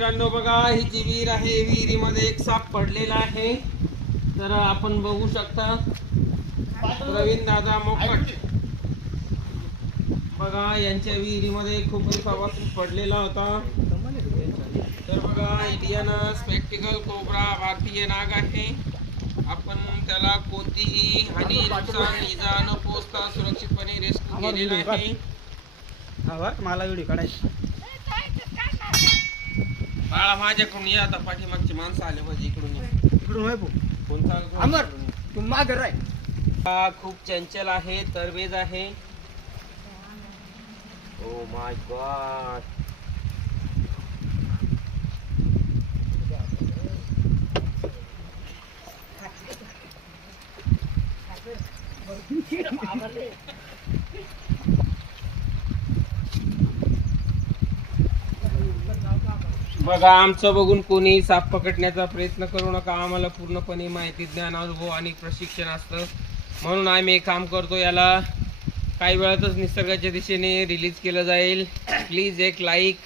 मित्रांनो बघा, ही जी विहीर आहे, विहिरीमध्ये एक साप पडलेला आहे. तर आपण बघू शकता प्रवीण दादा मोकट बघा, यांच्या विहिरीमध्ये खूप दिवसापासून पडलेला होता. तर बघा, इंडियन स्पेक्टिकल कोब्रा भारतीय नाग आहे. आपण त्याला कोणतीही हानी, नुकसान, इजा न पोचता सुरक्षितपणे रेस्क्यू केलेला आहे. मला व्हिडिओ काढायची. बाळा माझ्याकडून या, आता पाठीमागची माणसं आले म्हणजे इकडून या. कोणता अमर तू मागे राय. हा खूप चंचल आहे, तरवेज आहे. Oh my God. बघा, आमचं बघून कोणी साप पकडण्याचा प्रयत्न करू नका. आम्हाला पूर्णपणे माहिती, ज्ञान, अनुभव आणि प्रशिक्षण असतं, म्हणून आम्ही एक काम करतो. याला काही वेळातच निसर्गाच्या दिशेने रिलीज केलं जाईल. प्लीज एक लाईक